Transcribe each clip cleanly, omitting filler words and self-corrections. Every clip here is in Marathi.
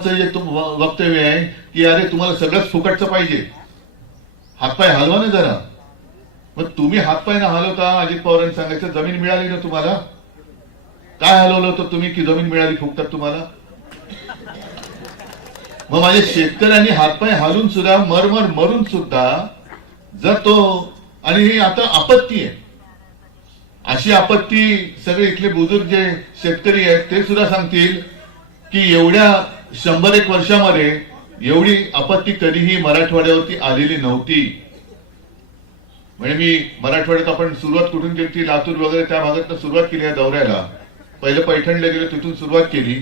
वक्तव्य आहे की अरे तुम्हाला सगळंच फुकटचं पाहिजे, हातपाय हलवा ना जरा. मग तुम्ही हातपाय ना हलवता. अजित पवारांनी सांगायचं जमीन मिळाली ना तुम्हाला, काय हलवलं होतं तुम्ही की जमीन मिळाली फुकटात तुम्हाला? मग माझ्या शेतकऱ्यांनी हातपाय हलून सुद्धा मरमर मरून सुद्धा जर तो, आणि ही आता आपत्ती आहे, अशी आपत्ती सगळे इथले बुजुर्ग जे शेतकरी आहेत ते सुद्धा सांगतील की एवढ्या 100-1 वर्षामध्ये एवढी आपत्ती कधीही मराठवाड्यावरती आलेली नव्हती. म्हणजे मी मराठवाड्यात आपण सुरुवात कुठून केली ती लातूर वगैरे त्या भागातून सुरुवात केली या दौऱ्याला. पहिलं पैठणला गेलो, तिथून सुरुवात केली.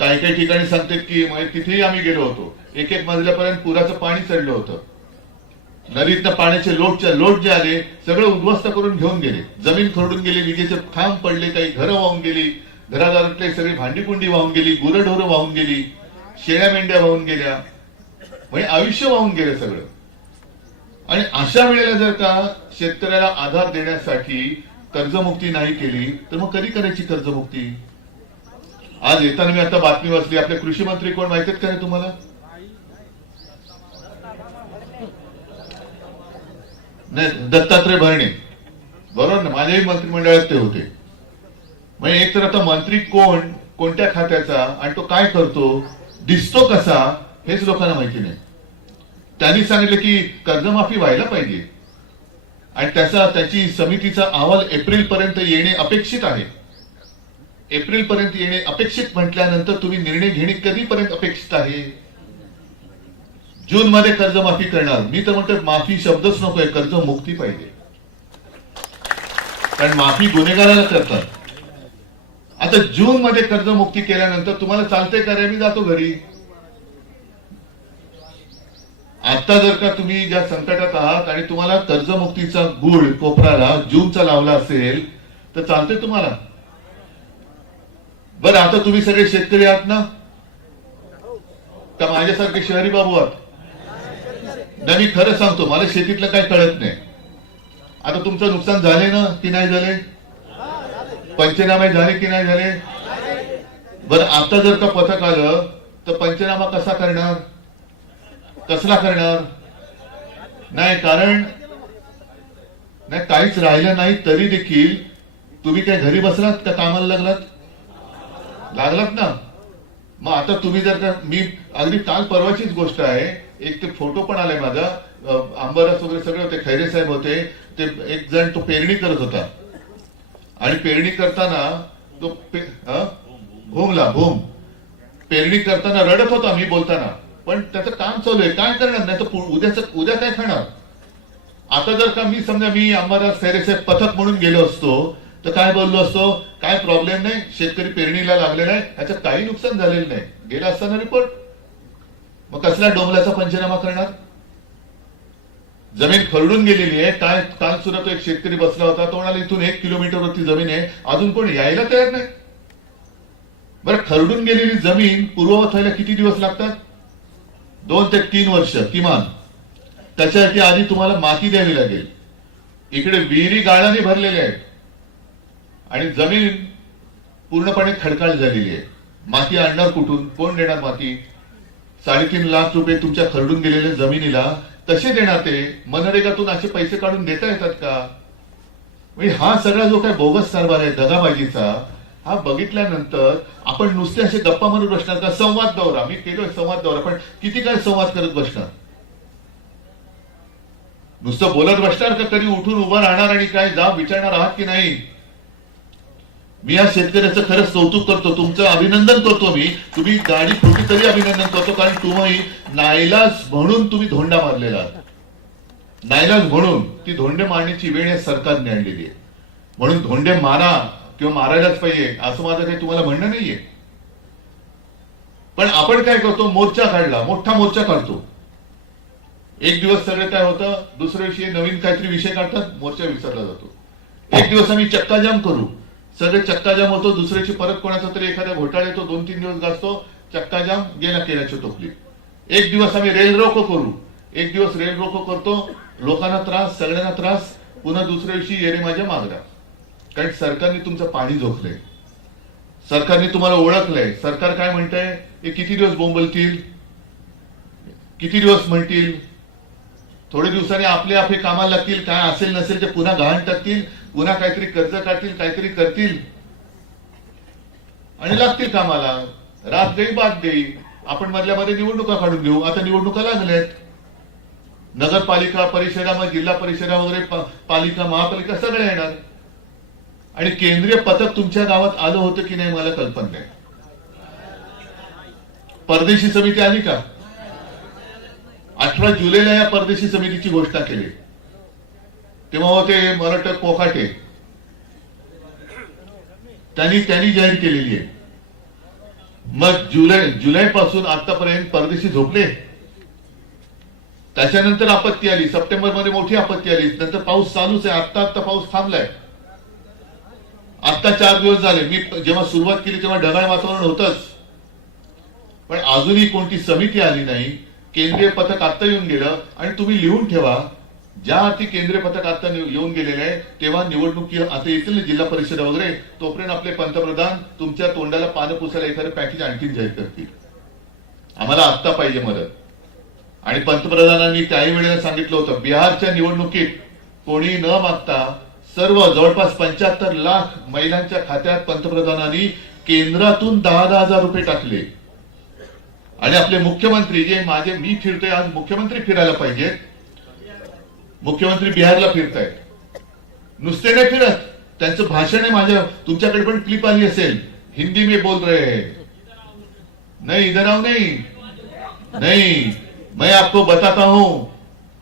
काही काही ठिकाणी सांगतात की तिथेही आम्ही गेलो होतो. एक मजल्यापर्यंत पुराचं पाणी चढलं होतं. नदीतनं पाण्याचे लोट जे आले सगळं उद्ध्वस्त करून घेऊन गेले. जमीन खरडून गेली, विजेचे खांब पडले, काही घरं वाहून गेली, घरादारातले सगळी भांडीकुंडी वाहून गेली, गुरंढोरं वाहून गेली, शेळ्या मेंढ्या वाहून गेल्या, म्हणजे आयुष्य वाहून गेलं सगळं. आणि अशा वेळेला जर का शेतकऱ्याला आधार देण्यासाठी कर्जमुक्ती नाही केली तर मग कधी करायची कर्जमुक्ती? आज येताना मी आता बातमी वाचली, आपले कृषी मंत्री कोण माहिती आहेत का रे तुम्हाला? नाही, दत्तात्रय भरणे, बरोबर ना? माझ्याही मंत्रिमंडळात ते होते. म्हणजे एक तर आता मंत्री कोण, कोणत्या खात्याचा, आणि तो काय करतो, दिसतो कसा, हेच लोकांना माहिती नाही. त्यांनी सांगितलं की कर्जमाफी व्हायला पाहिजे आणि त्याची समितीचा अहवाल एप्रिल पर्यंत येणे अपेक्षित आहे. एप्रिल पर्यंत येणे अपेक्षित म्हटल्यानंतर तुम्ही निर्णय घेणे कधीपर्यंत अपेक्षित आहे? जून मध्ये कर्जमाफी करणार. मी तर म्हणतो माफी शब्दच नकोय, कर्जमुक्ती पाहिजे. कारण माफी गुन्हेगाराला करतात. आता जून मध्ये कर्जमुक्ती केल्यानंतर तुम्हाला चालतंय का रे? मी जातो घरी. आता जर का तुम्ही ज्या संकटात आहात आणि तुम्हाला कर्जमुक्तीचा गुळ कोपराला जूनचा लावला असेल तर चालतंय तुम्हाला? बरं, आता तुम्ही सगळे शेतकरी आहात ना, का माझ्यासारखे शहरी बाबू आहात? नाही, मी खरं सांगतो, मला शेतीतलं काय कळत नाही. आता तुमचं नुकसान झाले ना की नाही झाले? पंचनामे झाले की नाही झाले? बरं, आता जर का पथक आलं तर पंचनामा कसा करणार, कसला करणार? नाही, कारण नाही, काहीच राहिलं नाही तरी देखील तुम्ही काय घरी बसलात का कामाला लागलात ना. मग आता तुम्ही जर का, मी अगदी काल परवाचीच गोष्ट आहे, एक ते फोटो पण आलाय माझा, अंबादास वगैरे सगळे होते, खैरे साहेब होते, ते एक जण तो पेरणी करत होता आणि पेरणी करताना तो भूम पेरणी करताना रडत होता मी बोलताना, पण त्याचं काम चालू आहे, काय करणार? नाही तर उद्या काय खाणार? आता जर का मी समजा मी अंबादास खैरे साहेब पथक म्हणून गेलो असतो तर काय बोललो असतो, काय प्रॉब्लेम नाही, शेतकरी पेरणीला लागलेला आहे, याच्यात काही नुकसान झालेलं नाही, गेला असताना रिपोर्ट. मग कसला डोंबलाचा पंचनामा करणार? जमीन खरडून गेलेली आहे. काय काल सुद्धा तो एक शेतकरी बसला होता, तो म्हणाला इथून 1 किलोमीटरवरती जमीन आहे, अजून कोण यायला तयार नाही. बरं, खरडून गेलेली जमीन पूर्ववत व्हायला किती दिवस लागतात? 2 ते 3 वर्ष किमान. त्याच्यासाठी आधी तुम्हाला माती द्यावी लागेल. इकडे विहिरी गाळाने भरलेल्या आहेत आणि जमीन पूर्णपणे खडकाळ झालेली आहे. माती आणणार कुठून? कोण देणार माती? 3.5 लाख रुपये तुमच्या खरडून गेलेल्या जमिनीला कसे देणार ते? मनरेगातून असे पैसे काढून देता येतात का? म्हणजे हा सगळा जो काय बोगस कारभार आहे दगाबाजीचा, हा बघितल्यानंतर आपण नुसते असे गप्पा मारून बसणार का? संवाद दौरा मी केलोय, संवाद दौरा, पण किती काय संवाद करत बसणार? नुसतं बोलत बसणार का? कधी उठून उभं राहणार आणि काय जाब विचारणार आहात की नाही? मी या शेतकऱ्याचं खरंच कौतुक करतो, तुमचं अभिनंदन करतो. मी तुम्ही गाडी फुटली तरी अभिनंदन करतो, कारण तुम्ही नाईलाज म्हणून तुम्ही धोंडा मारलेला आहात. नाईलाज म्हणून ती धोंडे मारण्याची वेळ या सरकारने आणलेली आहे. म्हणून धोंडे मारा किंवा मारायलाच पाहिजे असं माझं काही तुम्हाला म्हणणं नाहीये. पण आपण काय करतो, मोर्चा काढला, मोठा मोर्चा काढतो. एक दिवस सगळं काय होतं, दुसऱ्या दिवशी नवीन काहीतरी विषय काढतात, मोर्चा विसरला जातो. एक दिवस आम्ही चक्काजाम करू, सगळे चक्काजाम होतो, दुसऱ्या दिवशी परत कोणाचा तरी एखाद्या घोटाळा येतो, 2-3 दिवस गाजतो, चक्काजाम गेला केल्याची टोपली. एक दिवस आम्ही रेल रोको करू, एक दिवस रेल रोको करतो, लोकांना त्रास, सगळ्यांना त्रास, पुन्हा दुसऱ्या दिवशी येरे माझ्या मागण्या. कारण सरकारने तुमचं पाणी झोकलंय. सरकारने तुम्हाला ओळखलंय. सरकार काय म्हणतंय, हे किती दिवस बोंबलतील, किती दिवस म्हणतील. थोडे दिवसांनी आपले कामाला लागतील. काय असेल नसेल ते पुन्हा गहाण टाकतील, पुन्हा काहीतरी कर्ज काढतील, काहीतरी करतील आणि लागतील कामाला. रात गई बात गई. आपण मधल्यामध्ये निवडणुका काढून घेऊ. आता निवडणुका लागल्यात. नगरपालिका परिषदा, जिल्हा परिषदा वगैरे, पालिका, महापालिका सगळे येणार. आणि केंद्रीय पथक तुमच्या गावात आलं होतं की नाही मला कल्पना नाही. परदेशी समिती आली का? 18 जुलैला या परदेशी समितीची घोषणा केली. तेव्हा होते मला वाटतं कोकाटे, त्यांनी जाहीर केलेली आहे. मग जुलै पासून आतापर्यंत परदेशी झोपले. त्याच्यानंतर आपत्ती आली. सप्टेंबर मध्ये मोठी आपत्ती आली. नंतर पाऊस चालूच आहे. आता पाऊस थांबलाय. आता 4 दिवस झाले. मी जेव्हा सुरुवात केली तेव्हा ढगाळ वातावरण होतच, पण अजूनही कोणती समिती आली नाही. केंद्रीय पथक आता येऊन गेलं. आणि तुम्ही लिहून ठेवा, ज्या अर्थी केंद्रीय पथक आता येऊन गेलेले आहे तेव्हा निवडणुकी आता येतील ना, जिल्हा परिषद वगैरे, तोपर्यंत आपले पंतप्रधान तुमच्या तोंडाला पानं पुसायला एखादं पॅकेज आणखीन जाहीर करतील. आम्हाला आत्ता पाहिजे मदत. आणि पंतप्रधानांनी त्याही वेळेला सांगितलं होतं, बिहारच्या निवडणुकीत कोणी न मागता सर्व जवळपास 75 लाख महिलांच्या खात्यात पंतप्रधानांनी केंद्रातून 10,000 हजार रुपये टाकले. आणि आपले मुख्यमंत्री जे मी फिरतोय आज, मुख्यमंत्री फिरायला पाहिजेत. मुख्यमंत्री बिहारला फिरतायत. नुसते नाही फिरत, त्यांचं भाषण आहे. माझ्या तुमच्याकडे पण क्लिप आली असेल, हिंदी में बोल रहे हैं. नहीं, इधर आओ. नहीं, मैं आपको बताता हूं,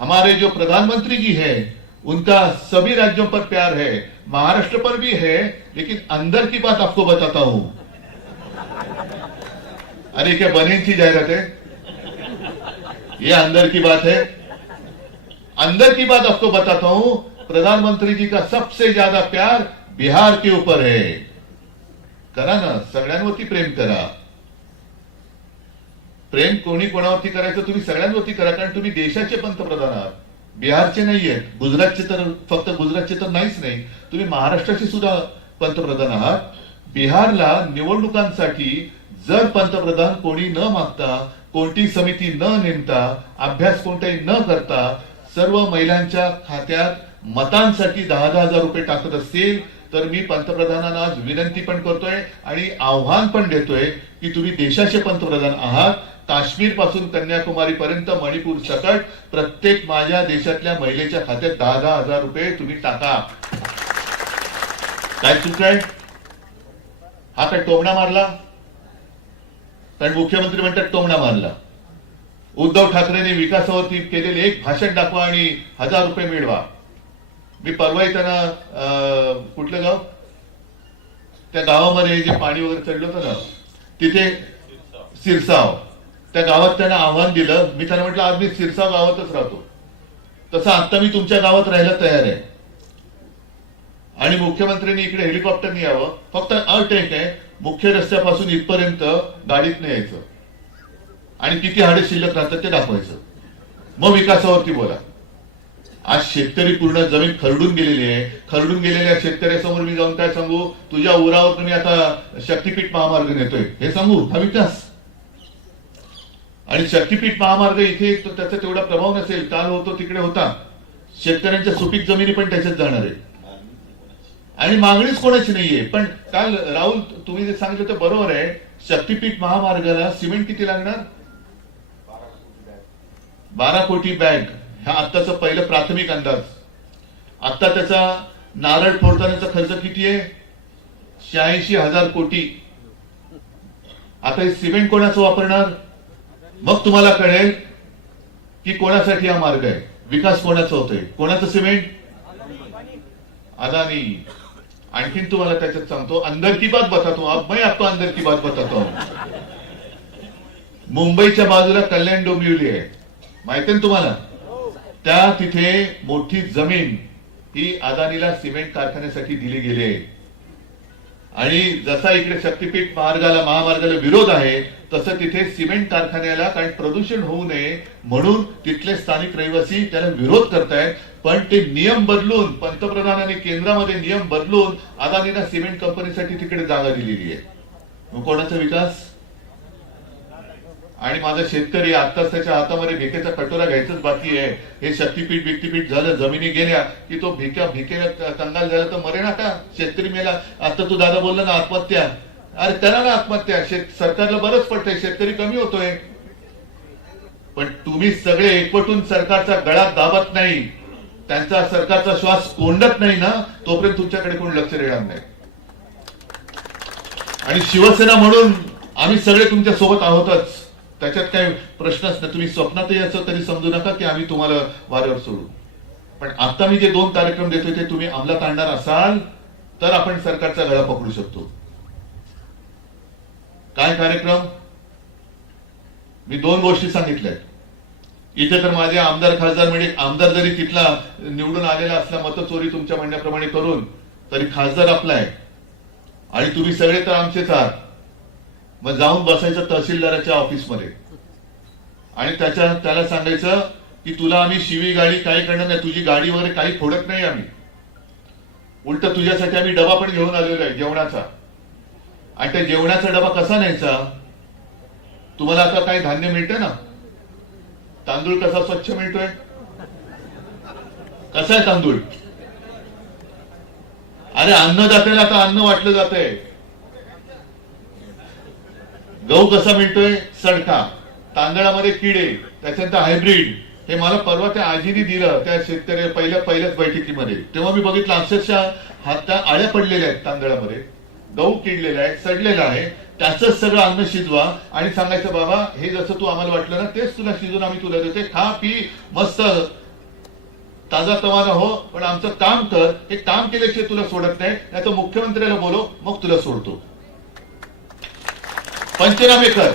हमारे जो प्रधानमंत्री जी है उनका सभी राज्यों पर प्यार है, महाराष्ट्र पर भी है, लेकिन अंदर की बात आपको बताता हूं. अरे क्या बनेन की जाहिरात है? ये अंदर की बात है. अंदर की बात आपको बताता हूं, प्रधानमंत्री जी का सबसे ज्यादा प्यार बिहार के ऊपर है. करा ना, सगळ्यांवरती प्रेम करा. प्रेम कोणी कोणावरती करायचं, तुम्ही सगळ्यांवरती करा, कारण तुम्ही देशाचे पंतप्रधान आहात. बिहारचे नाहीयेत, गुजरातचे तर, फक्त गुजरातचे तर नाहीच नाही, तुम्ही महाराष्ट्राचे सुद्धा पंतप्रधान आहात. बिहारला निवडणुकांसाठी जर पंतप्रधान कोणी न मागता, कोणती समिती न नेमता, अभ्यास कोणताही न करता सर्व महिलांच्या खात्यात मतांसाठी 10,000 हजार रुपये टाकत असतील, तर मी पंतप्रधानांना आज विनंती पण करतोय आणि आव्हान पण देतोय की तुम्ही देशाचे पंतप्रधान आहात. काश्मीर पासून कन्याकुमारी पर्यंत, मणिपूर सकट प्रत्येक माझ्या देशातल्या महिलेच्या खात्यात 10,000 हजार रुपये तुम्ही टाका. काय चूक आहे? हा काय टोमणा मारला? कारण मुख्यमंत्री म्हणतात टोमणा मारला. उद्धव ठाकरेंनी विकासावरती केलेले एक भाषण दाखवा आणि 1000 रुपये मिळवा. मी परवाही त्यांना कुठलं गाव, त्या गावामध्ये जे पाणी वगैरे चढलं होतं ना, तिथे सिरसाव, त्या गावात त्यांना आव्हान दिलं. मी त्यांना म्हटलं आज मी सिरसाव गावातच राहतो, तसं आता मी तुमच्या गावात राहायला तयार आहे. आणि मुख्यमंत्र्यांनी इकडे हेलिकॉप्टरने यावं. फक्त अट एक आहे, मुख्य रस्त्यापासून इथपर्यंत गाडीतनं यायचं आणि किती हाडे शिल्लक राहतात ते दाखवायचं. मग विकासावरती बोला. आज शेतकरी पूर्ण जमीन खरडून गेलेली आहे. खरडून गेलेल्या शेतकऱ्यासमोर मी जाऊन काय सांगू, तुझ्या उरावर तुम्ही आता शक्तीपीठ महामार्ग नेतोय हे सांगू? हा विकास? आणि शक्तीपीठ महामार्ग इथे त्याचा तेवढा प्रभाव नसेल. काल होतो तिकडे होता. शेतकऱ्यांच्या सुपीक जमिनी पण त्याच्यात जाणार आहे आणि मागणीच कोणाची नाहीये. पण काल राहुल तुम्ही जे सांगितलं ते बरोबर आहे. शक्तीपीठ महामार्गाला सिमेंट किती लागणार? 12 कोटी बॅग. हा आत्ताचा पहिलं प्राथमिक अंदाज. आता त्याचा नारळ फोडतानाचा खर्च किती आहे? 86,000 कोटी. आता हे सिमेंट कोणाचं वापरणार? मग तुम्हाला कळेल की कोणासाठी हा मार्ग आहे, विकास कोणाचा होतोय. कोणाचं सिमेंट? अदानी. आणखीन तुम्हाला त्याच्यात सांगतो, अंदर की बात बतातो. अब मैं आपको अंदर की बात बताता हूं. मुंबईच्या बाजूला कल्याण डोंबिवली आहे, माहिती ना तुम्हाला? त्या तिथे मोठी जमीन ही अदानीला सिमेंट कारखान्यासाठी दिली गेली आहे. आणि जसा इकडे शक्तीपीठ महामार्गाला विरोध आहे, तसं तिथे सिमेंट कारखान्याला, कारण प्रदूषण होऊ नये म्हणून तिथले स्थानिक रहिवासी त्याला विरोध करतायत. पण ते नियम बदलून, पंतप्रधानांनी केंद्रामध्ये नियम बदलून अदानीला सिमेंट कंपनीसाठी तिकडे जागा दिलेली आहे. मग कोणाचा विकास? आणि माझा शेतकरी आत्ताच त्याच्या हातामध्ये भिकेचा कटोरा घ्यायचंच बाकी आहे. हे शक्तीपीठ बिक्तीपीठ झालं, जमिनी गेल्या की तो भिकेला कंगाल झाला तर मरे ना का? शेतकरी मेला. आता तू दादा बोलला ना आत्महत्या, अरे त्याला ना आत्महत्या. सरकारला बरंच पडतंय, शेतकरी कमी होतोय. पण तुम्ही सगळे एकवटून सरकारचा गळा दाबत नाही, त्यांचा सरकारचा श्वास कोंडत नाही ना, तोपर्यंत तुमच्याकडे कोण लक्ष देणार नाही. आणि शिवसेना म्हणून आम्ही सगळे तुमच्या सोबत आहोतच, त्याच्यात काही प्रश्नच नाही. तुम्ही स्वप्नातही असं तरी समजू नका की आम्ही तुम्हाला वाऱ्यावर सोडू. पण आता मी जे 2 कार्यक्रम देतोय ते तुम्ही अंमलात आणणार असाल तर आपण सरकारचा गळा पकडू शकतो. काय कार्यक्रम? मी 2 गोष्टी सांगितल्या. इथे तर माझे आमदार खासदार म्हणजे आमदार जरी तिथला निवडून आलेला असला मतचोरी तुमच्या म्हणण्याप्रमाणे करून, तरी खासदार आपला आहे आणि तुम्ही सगळे तर आमचेच आहात. मग जाऊन बसायचं तहसीलदाराच्या ऑफिसमध्ये आणि त्याला सांगायचं की तुला आम्ही शिवी गाडी काही करणार नाही, तुझी गाडी वगैरे काही फोडत नाही आम्ही, उलट तुझ्यासाठी आम्ही डबा पण घेऊन आलेलो आहे जेवणाचा. आणि त्या जेवणाचा डबा कसा न्यायचा? तुम्हाला आता काही धान्य मिळतं ना, तांदूळ कसा स्वच्छ मिळतोय? कसा आहे तांदूळ? अरे अन्नदात्याला आता अन्न वाटलं जातंय. गहू कसा मिळतोय? सडका. तांदळामध्ये किडे, त्याच्यानंतर हायब्रिड. हे मला परवा त्या आजीने दिलं त्या शेतकरी पहिल्याच बैठकीमध्ये. तेव्हा मी बघितलं अक्षरशः हाता आळ्या पडलेल्या आहेत तांदळामध्ये, गहू किडलेला आहे, सडलेला आहे. त्याच सगळं अन्न शिजवा आणि सांगायचं बाबा हे जसं तू आम्हाला वाटलं ना तेच तुला शिजून आम्ही तुला देते, खा पी मस्त ताजा तवाना हो, पण आमचं काम कर. हे काम केल्याशिवाय तुला सोडत नाही, नाही तर मुख्यमंत्र्याला बोलव मग तुला सोडतो. पंचनामे कर.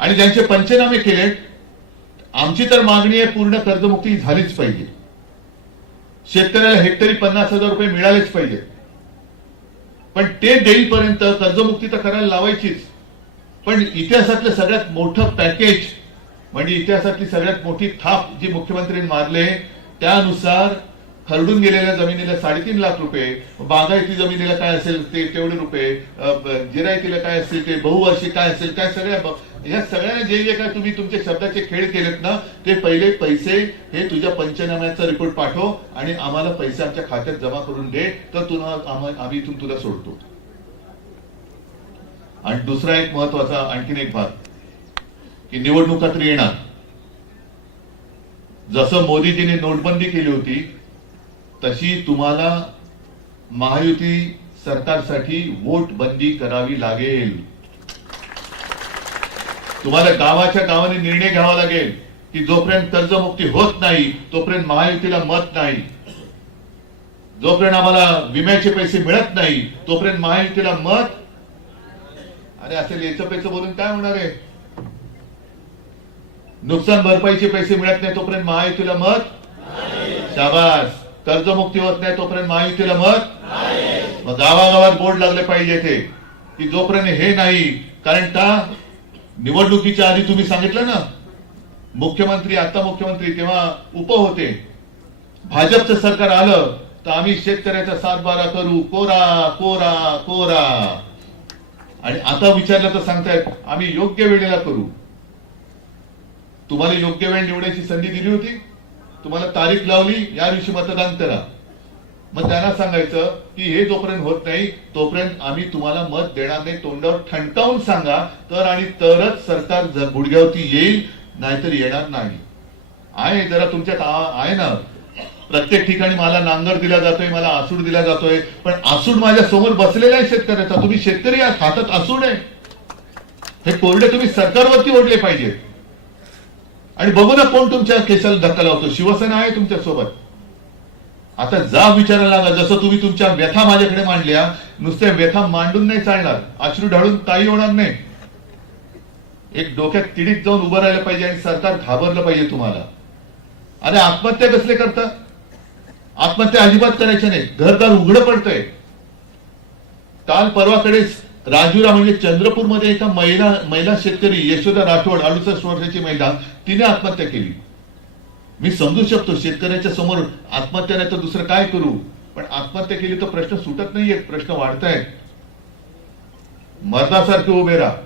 आणि ज्यांचे पंचनामे केले, आमची तर मागणी आहे पूर्ण कर्जमुक्ती झालीच पाहिजे. शेतकऱ्याला हेक्टरी 50,000 रुपये मिळालेच पाहिजे. पण ते देईपर्यंत कर्जमुक्ती तर करायला लावायचीच. पण इतिहासातलं सगळ्यात मोठं पॅकेज म्हणजे इतिहासातली सगळ्यात मोठी थाप जी मुख्यमंत्र्यांनी मारले, त्यानुसार खरडून गेलेल्या जमिनीला 3.5 लाख रुपये, बागायती जमिनीला काय असेल ते तेवढे रुपये, जिरायतीला काय असेल ते, बहुवर्षी काय असेल त्या सगळ्या, या सगळ्यांना जे काय तुम्ही तुमच्या शब्दाचे खेळ केलेत ना, ते पहिले पैसे हे तुझ्या पंचनाम्याचा रिपोर्ट पाठव आणि आम्हाला पैसे आमच्या खात्यात जमा करून दे, तर आम्ही इथून तुला सोडतो. आणि दुसरा एक महत्वाचा आणखीन एक भाग की निवडणुका तर येणार. जसं मोदीजीने नोटबंदी केली होती तशी तुम्हाला महायुती सरकारसाठी वोट बंदी करावी लागेल. तुम्हाला गावाच्या गावाने निर्णय घ्यावा लागेल की जोपर्यंत कर्जमुक्ती होत नाही तोपर्यंत महायुतीला मत नाही, जोपर्यंत आम्हाला विम्याचे पैसे मिळत नाही तोपर्यंत महायुतीला मत. अरे असेल याचं पैसे बोलून काय होणार आहे? नुकसान भरपाईचे पैसे मिळत नाही तोपर्यंत महायुतीला मत. शाबास. कर्जमुक्ती होत नाही तोपर्यंत महायुतीला मत. मग गावागावात बोर्ड लागले पाहिजे ते की जोपर्यंत हे नाही, कारण का निवडणुकीच्या आधी तुम्ही सांगितलं ना, मुख्यमंत्री आता मुख्यमंत्री तेव्हा उप होते, भाजपचं सरकार आलं तर आम्ही शेतकऱ्याचा 7-12 करू, कोरा कोरा कोरा. आणि आता विचारलं तर सांगतायत आम्ही योग्य वेळेला करू. तुम्हाला योग्य वेळ निवडायची संधी दिली होती, तुम्हाला तारीख लावली, या दिवशी मतदान करा. मग त्यांना सांगायचं की हे जोपर्यंत होत नाही तोपर्यंत आम्ही तुम्हाला मत देणार नाही. तोंडावर ठणकावून सांगा तर आणि तरच सरकार गुडघ्यावरती येईल, नाहीतर येणार नाही. आहे जरा तुमच्यात आहे ना, प्रत्येक ठिकाणी मला नांगर दिला जातोय, मला आसूड दिला जातोय, पण आसूड माझ्या समोर बसलेला आहे शेतकऱ्याचा. तुम्ही शेतकरी आहात, हातात आसूड आहे. हे कोरडे तुम्ही सरकारवरती ओढले पाहिजे. आणि बघू ना कोण तुमच्या केसाला धक्का लावतो. शिवसेना आहे तुमच्या सोबत. आता जा विचारायला लागा. जसं तुम्ही तुमच्या व्यथा माझ्याकडे मांडल्या, नुसत्या व्यथा मांडून नाही चालणार, अश्रू ढाळून ताई होणार नाही. एक डोक्यात तिडीत जाऊन उभं राहिलं पाहिजे आणि सरकार घाबरलं पाहिजे तुम्हाला. अरे आत्महत्या कसले करता? आत्महत्या अजिबात करायच्या नाही. घरदार उघडं पडतंय. काल परवाकडेच राजुरा म्हणजे चंद्रपूरमध्ये एका महिला शेतकरी यशोदा राठोड 68 वर्षाची महिला, तिने आत्महत्या केली. मी समजू शकतो शेतकऱ्याच्या समोर आत्महत्या नाही तर दुसरं काय करू, पण आत्महत्या केली तर प्रश्न सुटत नाहीये, प्रश्न वाढतायत. मर्दासारखे उभे राहा,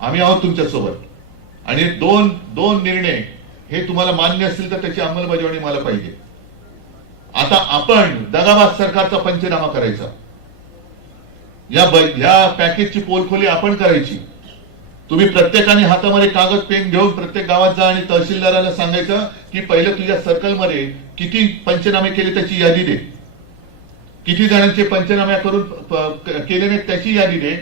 आम्ही आहोत तुमच्यासोबत। आणि दोन दोन निर्णय हे तुम्हाला मान्य असतील तर त्याची अंमलबजावणी मला पाहिजे। आता आपण दगाबाज सरकारचा पंचनामा करायचा, या पॅकेजची पोलखोली आपण करायची। तुम्ही प्रत्येकाने हातामध्ये कागद पेन घेऊन प्रत्येक गावात जा आणि तहसीलदाराला सांगायचं की पहिले तुझ्या सर्कलमध्ये किती पंचनामे केले त्याची यादी दे, किती जणांचे पंचनामे करून केले नाहीत त्याची यादी दे,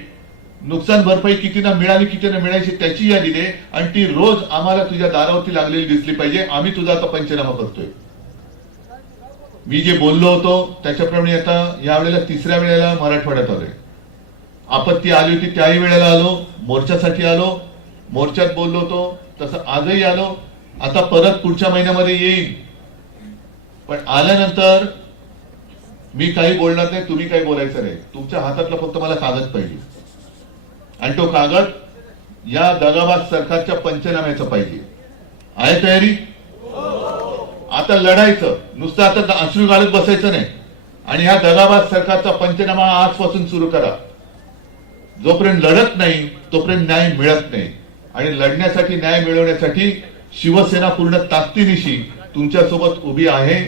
नुकसान भरपाई कितीना मिळाली कितीना मिळायची त्याची यादी दे, आणि ती रोज आम्हाला तुझ्या दारावरती लागलेली दिसली पाहिजे। आम्ही तुझा आता पंचनामा करतोय। मी जे बोललो होतो त्याच्याप्रमाणे आता यावेळेला तिसऱ्या वेळेला मराठवाड्यात आलोय। आपत्ती आली होती त्याही वेळेला आलो, मोर्चासाठी आलो, मोर्चात बोललो होतो तसं आजही आलो, आता परत पुढच्या महिन्यामध्ये येईल। पण आल्यानंतर मी काही बोलणार नाही, तुम्ही काही बोलायचं नाही, तुमच्या हातातला फक्त मला कागद पाहिजे, आणि तो कागद या दगाबाज सरकारच्या पंचनाम्याचा पाहिजे। आहे तयारी? आता लढायचं, नुसतं आता अश्रू घालत बसायचं नाही, आणि ह्या दगाबाज सरकारचा पंचनामा आजपासून सुरू करा। जोपर्यंत लढत नाही तोपर्यंत न्याय मिळत नाही, आणि लढण्यासाठी न्याय मिळवण्यासाठी शिवसेना पूर्ण ताकदीनिशी तुमच्यासोबत उभी आहे।